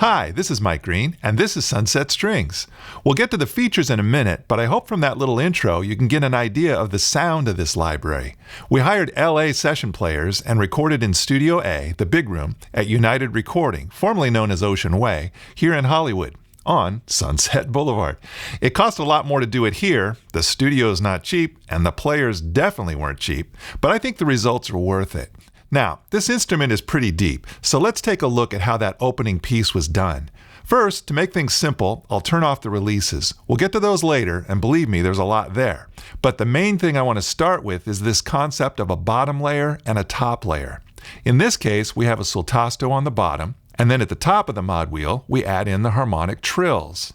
Hi, this is Mike Green, and this is Sunset Strings. We'll get to the features in a minute, but I hope from that little intro you can get an idea of the sound of this library. We hired LA session players and recorded in Studio A, the big room, at United Recording, formerly known as Ocean Way, here in Hollywood, on Sunset Boulevard. It cost a lot more to do it here. The studio's not cheap, and the players definitely weren't cheap, but I think the results are worth it. Now, this instrument is pretty deep, so let's take a look at how that opening piece was done. First, to make things simple, I'll turn off the releases. We'll get to those later, and believe me, there's a lot there. But the main thing I want to start with is this concept of a bottom layer and a top layer. In this case, we have a sultasto on the bottom, and then at the top of the mod wheel, we add in the harmonic trills.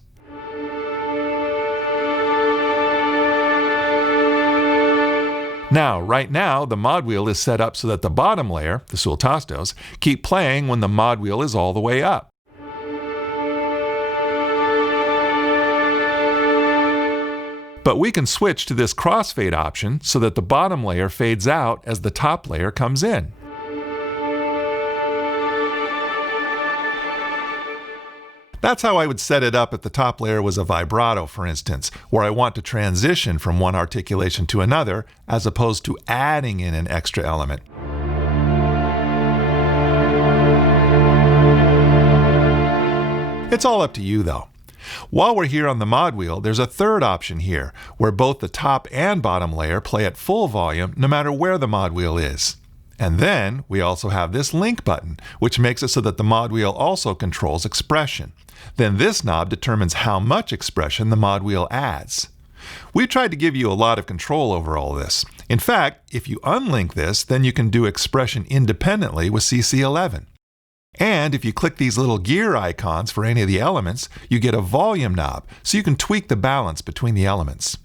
Now, right now, the mod wheel is set up so that the bottom layer, the sultastos, keep playing when the mod wheel is all the way up. But we can switch to this crossfade option so that the bottom layer fades out as the top layer comes in. That's how I would set it up if the top layer was a vibrato, for instance, where I want to transition from one articulation to another, as opposed to adding in an extra element. It's all up to you, though. While we're here on the mod wheel, there's a third option here, where both the top and bottom layer play at full volume no matter where the mod wheel is. And then we also have this link button, which makes it so that the mod wheel also controls expression. Then this knob determines how much expression the mod wheel adds. We tried to give you a lot of control over all this. In fact, if you unlink this, then you can do expression independently with CC11. And if you click these little gear icons for any of the elements, you get a volume knob, so you can tweak the balance between the elements.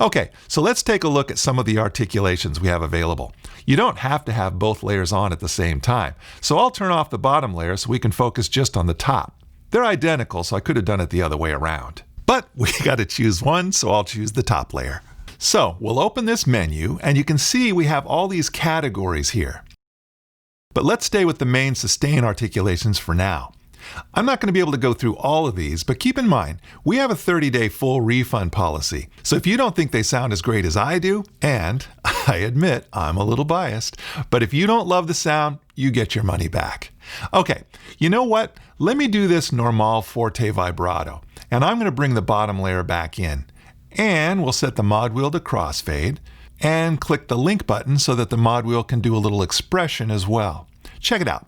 Okay, so let's take a look at some of the articulations we have available. You don't have to have both layers on at the same time, so I'll turn off the bottom layer so we can focus just on the top. They're identical, so I could have done it the other way around. But we got to choose one, so I'll choose the top layer. So we'll open this menu, and you can see we have all these categories here. But let's stay with the main sustain articulations for now. I'm not going to be able to go through all of these, but keep in mind, we have a 30-day full refund policy. So if you don't think they sound as great as I do, and I admit I'm a little biased, but if you don't love the sound, you get your money back. Okay, you know what? Let me do this normal forte vibrato, and I'm going to bring the bottom layer back in. And we'll set the mod wheel to crossfade, and click the link button so that the mod wheel can do a little expression as well. Check it out.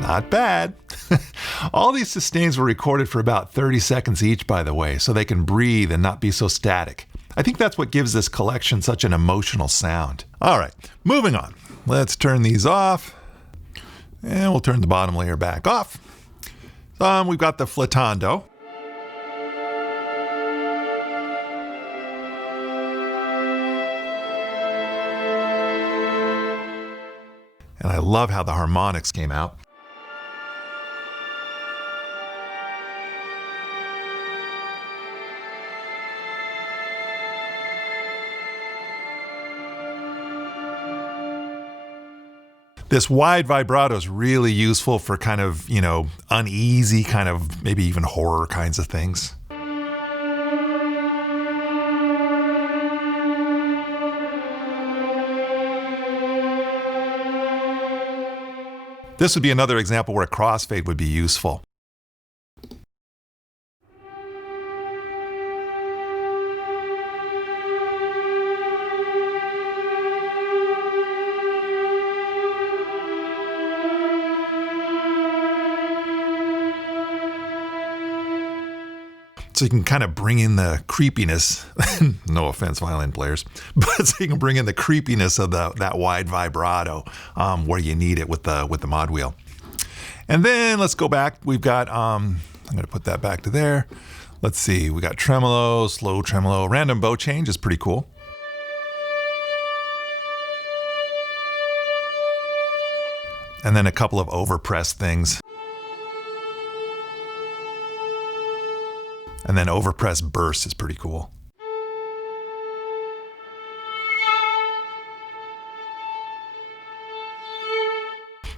Not bad. All these sustains were recorded for about 30 seconds each, by the way, so they can breathe and not be so static. I think that's what gives this collection such an emotional sound. All right, moving on. Let's turn these off. And we'll turn the bottom layer back off. We've got the flattando. And I love how the harmonics came out. This wide vibrato is really useful for kind of, uneasy, kind of maybe even horror kinds of things. This would be another example where a crossfade would be useful. So you can kind of bring in the creepiness, no offense, violin players, but so you can bring in the creepiness of that wide vibrato where you need it with the mod wheel. And then let's go back. We've got, I'm going to put that back to there. Let's see, we got tremolo, slow tremolo, random bow change is pretty cool. And then a couple of overpressed things. And then overpress burst is pretty cool.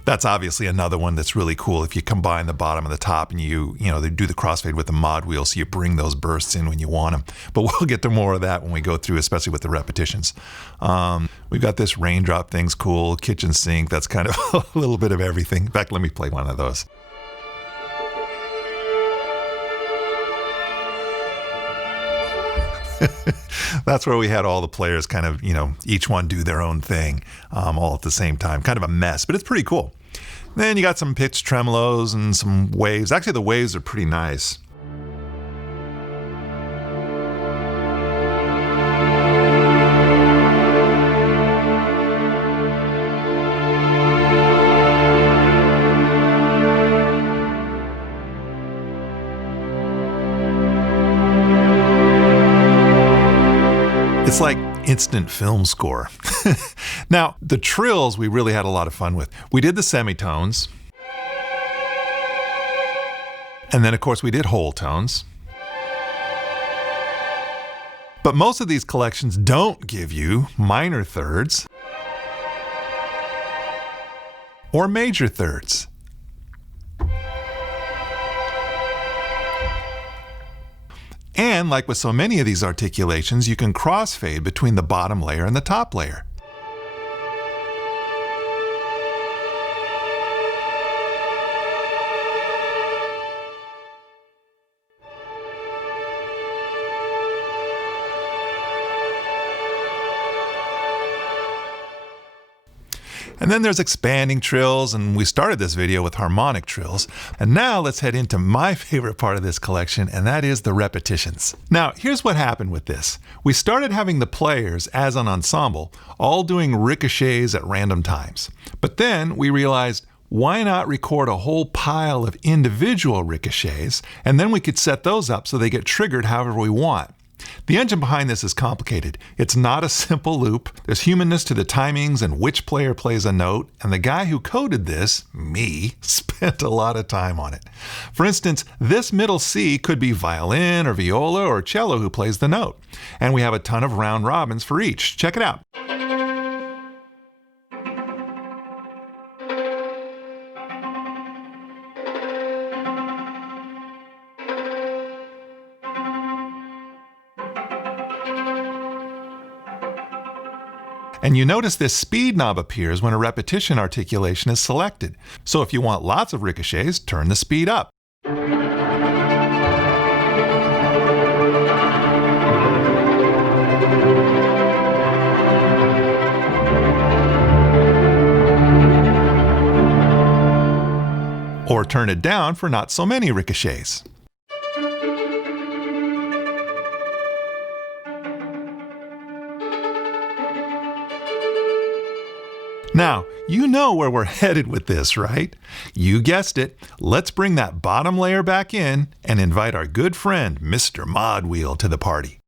That's obviously another one that's really cool if you combine the bottom and the top and they do the crossfade with the mod wheel, so you bring those bursts in when you want them. But we'll get to more of that when we go through, especially with the repetitions. We've got this raindrop thing's cool, kitchen sink, that's kind of a little bit of everything. In fact, let me play one of those. That's where we had all the players kind of, each one do their own thing all at the same time. Kind of a mess, but it's pretty cool. Then you got some pitch tremolos and some waves. Actually, the waves are pretty nice. It's like instant film score. Now, the trills we really had a lot of fun with. We did the semitones. And then, of course, we did whole tones. But most of these collections don't give you minor thirds or major thirds. And like with so many of these articulations, you can crossfade between the bottom layer and the top layer. And then there's expanding trills, and we started this video with harmonic trills. And now let's head into my favorite part of this collection, and that is the repetitions. Now, here's what happened with this. We started having the players, as an ensemble, all doing ricochets at random times. But then we realized, why not record a whole pile of individual ricochets, and then we could set those up so they get triggered however we want. The engine behind this is complicated. It's not a simple loop. There's humanness to the timings and which player plays a note, and the guy who coded this, me, spent a lot of time on it. For instance, this middle C could be violin or viola or cello who plays the note. And we have a ton of round robins for each. Check it out. And you notice this speed knob appears when a repetition articulation is selected. So if you want lots of ricochets, turn the speed up. Or turn it down for not so many ricochets. Now, you know where we're headed with this, right? You guessed it. Let's bring that bottom layer back in and invite our good friend, Mr. Mod Wheel, to the party.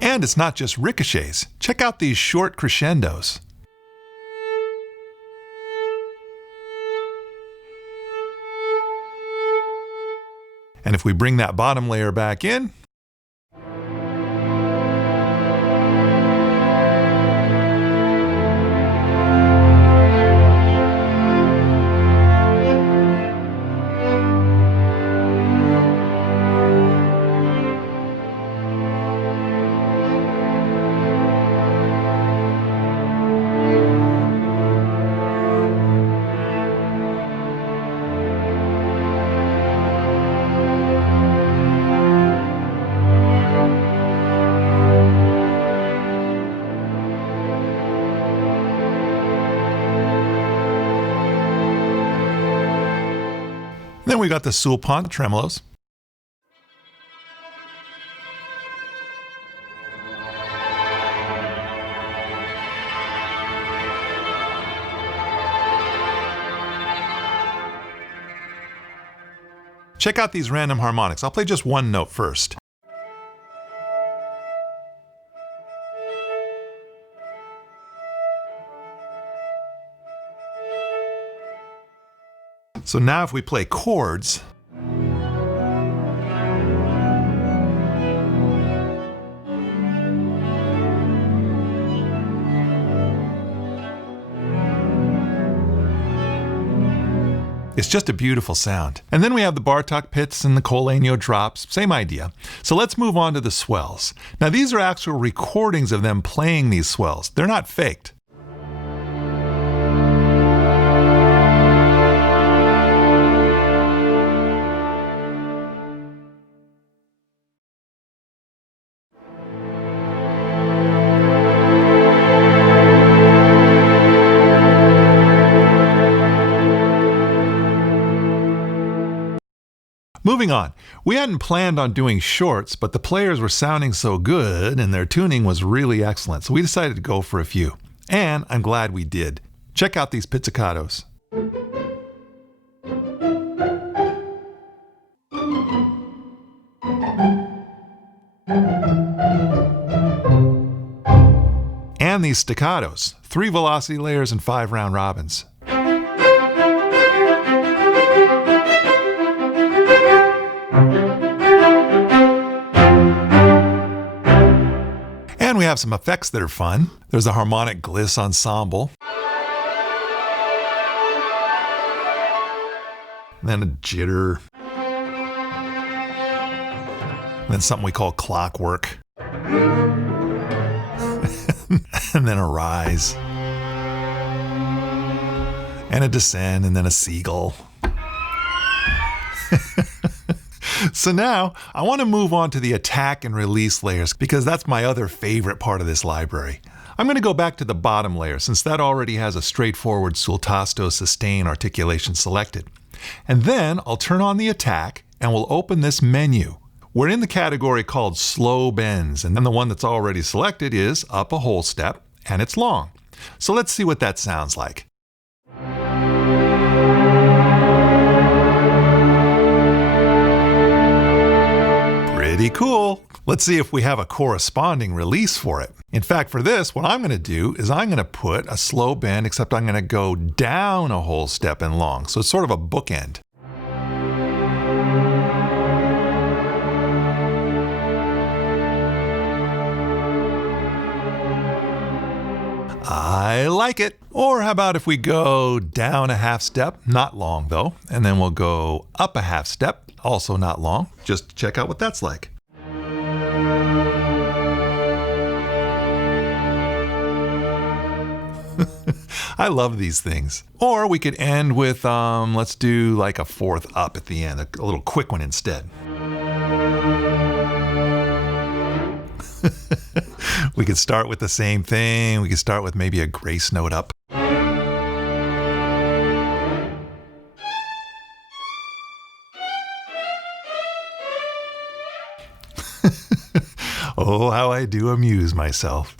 And it's not just ricochets. Check out these short crescendos. And if we bring that bottom layer back in, then we got the sulpont tremolos. Check out these random harmonics. I'll play just one note first. So now if we play chords, it's just a beautiful sound. And then we have the Bartok pits and the Col Legno drops, same idea. So let's move on to the swells. Now these are actual recordings of them playing these swells. They're not faked. Moving on, we hadn't planned on doing shorts, but the players were sounding so good and their tuning was really excellent, so we decided to go for a few. And I'm glad we did. Check out these pizzicatos. And these staccatos, 3 velocity layers and 5 round robins. And we have some effects that are fun. There's a harmonic gliss ensemble. And then a jitter. And then something we call clockwork. And then a rise. And a descend, and then a seagull. So now, I want to move on to the attack and release layers because that's my other favorite part of this library. I'm going to go back to the bottom layer since that already has a straightforward sul tasto sustain articulation selected. And then I'll turn on the attack and we'll open this menu. We're in the category called slow bends, and then the one that's already selected is up a whole step and it's long. So let's see what that sounds like. Pretty cool. Let's see if we have a corresponding release for it. In fact, for this, what I'm going to do is I'm going to put a slow bend, except I'm going to go down a whole step and long. So it's sort of a bookend. I like it. Or how about if we go down a half step, not long though, and then we'll go up a half step, also not long, just to check out what that's like. I love these things. Or we could end with, let's do like a fourth up at the end, a little quick one instead. We could start with the same thing. We could start with maybe a grace note up. Oh, how I do amuse myself.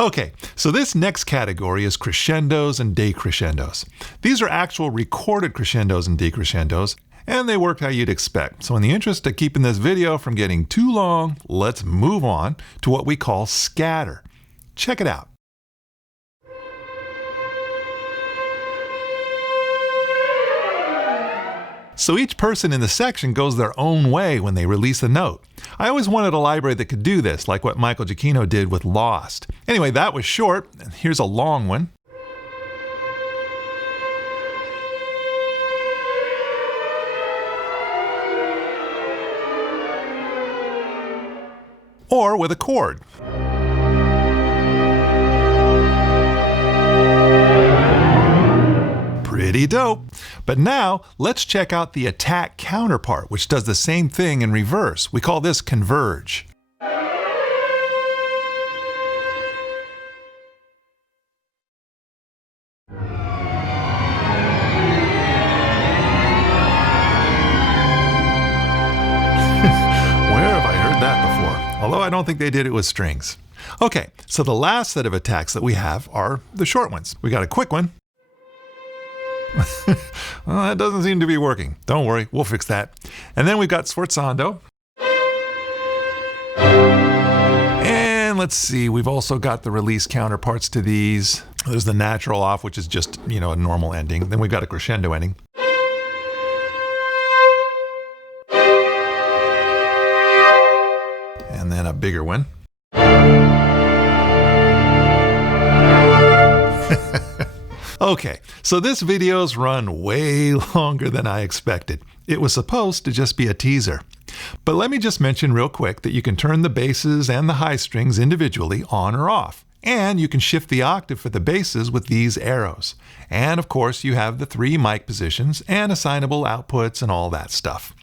Okay, so this next category is crescendos and decrescendos. These are actual recorded crescendos and decrescendos, and they work how you'd expect. So in the interest of keeping this video from getting too long, let's move on to what we call scatter. Check it out. So each person in the section goes their own way when they release a note. I always wanted a library that could do this, like what Michael Giacchino did with Lost. Anyway, that was short. Here's a long one. Or with a chord. Pretty dope. But now, let's check out the attack counterpart, which does the same thing in reverse. We call this converge. Although I don't think they did it with strings. Okay, so the last set of attacks that we have are the short ones. We got a quick one, Well, that doesn't seem to be working. Don't worry, we'll fix that. And then we've got sforzando. And let's see, we've also got the release counterparts to these. There's the natural off, which is just, a normal ending. Then we've got a crescendo ending. And then a bigger one. Okay, so this video's run way longer than I expected. It was supposed to just be a teaser. But let me just mention real quick that you can turn the basses and the high strings individually on or off. And you can shift the octave for the basses with these arrows. And of course, you have the 3 mic positions and assignable outputs and all that stuff.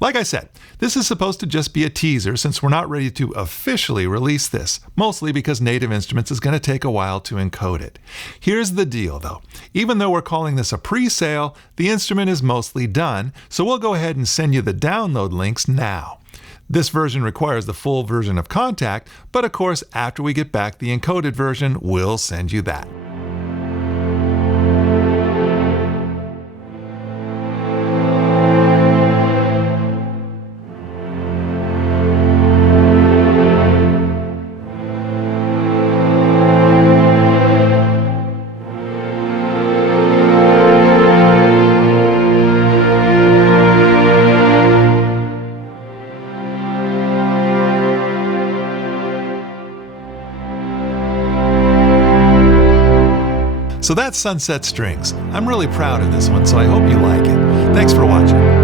Like I said, this is supposed to just be a teaser since we're not ready to officially release this, mostly because Native Instruments is going to take a while to encode it. Here's the deal though. Even though we're calling this a pre-sale, the instrument is mostly done, so we'll go ahead and send you the download links now. This version requires the full version of Contact, but of course, after we get back the encoded version, we'll send you that. So that's Sunset Strings. I'm really proud of this one, so I hope you like it. Thanks for watching.